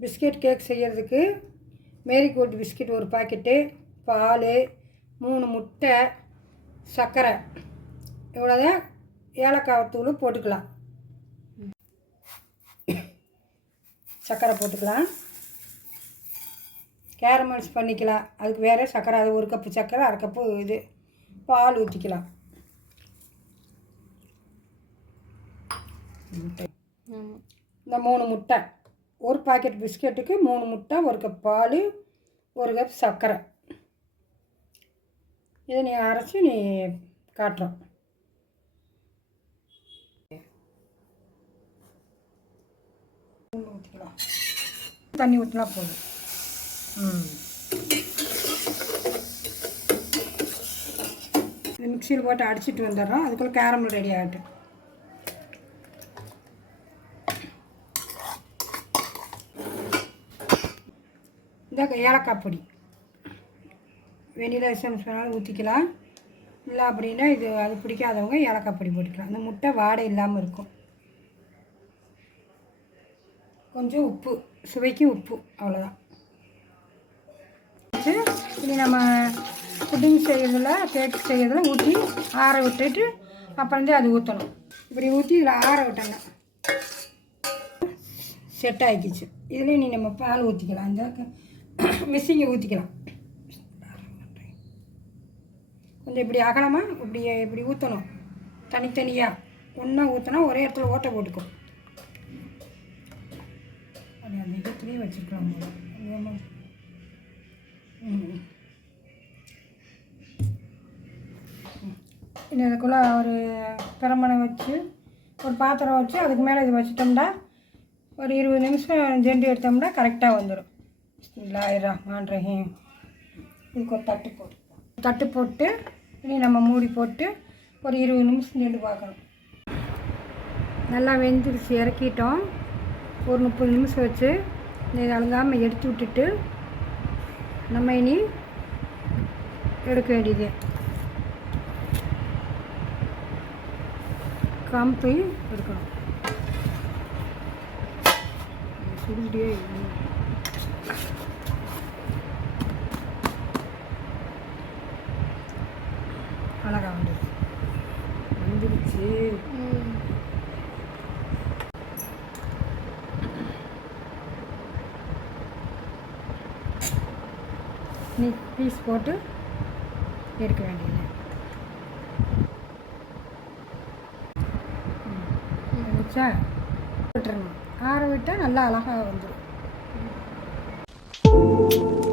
Biscuit cake செய்கிறதுக்கு marigold biscuit ஒரு packet பால் மூணு முட்டை சர்க்கரை இவ்வளோதான். ஏலக்காய் தூள் போட்டுக்கலாம். சர்க்கரை போட்டுக்கலாம். கேரமல்ஸ் பண்ணிக்கலாம். அதுக்கு வேறு சர்க்கரை அது ஒரு கப்பு சர்க்கரை அரை கப்பு இது. பால் ஊற்றிக்கலாம் இந்த மூணு முட்டை. ஒரு பாக்கெட் பிஸ்கெட்டுக்கு மூணு முட்டை ஒரு கப் பால் ஒரு கப் சர்க்கரை. இதை நீ அரைச்சி நீ காட்டுறோம். ஊற்றிக்கலாம் தண்ணி ஊற்றினா போதும். ம். மிக்சியில் போட்டு அடிச்சிட்டு வந்துடுறோம். அதுக்குள்ளே கேரமல் ரெடி ஆகட்டும் இந்த ஏலக்காய் பொடி. வெண்ணிலா எசன்ஸ் வேணாலும் ஊற்றிக்கலாம் இல்லை அப்படின்னா இது அது பிடிக்காதவங்க ஏலக்காய் பொடி போட்டுக்கலாம். அந்த முட்டை வாடை இல்லாமல் இருக்கும். கொஞ்சம் உப்பு சுவைக்கு உப்பு அவ்வளோதான் இனி நம்ம புட்டிங் செய்யறதில் கேக் செய்யறதுல ஊற்றி ஆற விட்டுட்டு அப்புறந்தே அது ஊற்றணும் இப்படி ஊற்றி இதில் ஆற விட்டாங்க செட் ஆகிக்கிச்சு இதுலேயும் நீ நம்ம பால் ஊற்றிக்கலாம் இந்த மிஸ்ஸிங்கை ஊற்றிக்கலாம் கொஞ்சம் இப்படி அகலமாக இப்படி இப்படி ஊற்றணும் தனித்தனியாக ஒன்றா ஊற்றினா ஒரே இடத்துல ஓட்டை போட்டுக்கும். அது அந்த இடத்துலேயே வச்சுருக்கலாம் ம். அதுக்குள்ளே ஒரு பிரமணை வச்சு ஒரு பாத்திரம் வச்சு அதுக்கு மேலே இது வச்சிட்டோம்னா ஒரு இருபது நிமிஷம் ஜெண்டு எடுத்தோம்னா கரெக்டாக வந்துடும் ரஹ்மான் ரஹீம் இதுக்கு ஒரு தட்டு போட்டு தட்டு போட்டு இனி நம்ம மூடி போட்டு ஒரு இருபது நிமிஷம் நின்று பார்க்கணும். நல்லா வெந்துருச்சு இறக்கிட்டோம். ஒரு முப்பது நிமிஷம் வச்சு இதை அழுங்காமல் எடுத்து விட்டுட்டு நம்ம இனி எடுக்க வேண்டியது. காமிப்பையும் எடுக்கணும். சுருடியே அழகா வந்து. வந்துருச்சு. நீ பீஸ் போட்டு எடுக்க வேண்டியது. வச்சா விட்டுறணும் ஆற விட்டால் நல்லா அழகாக வந்துடும் Thank you.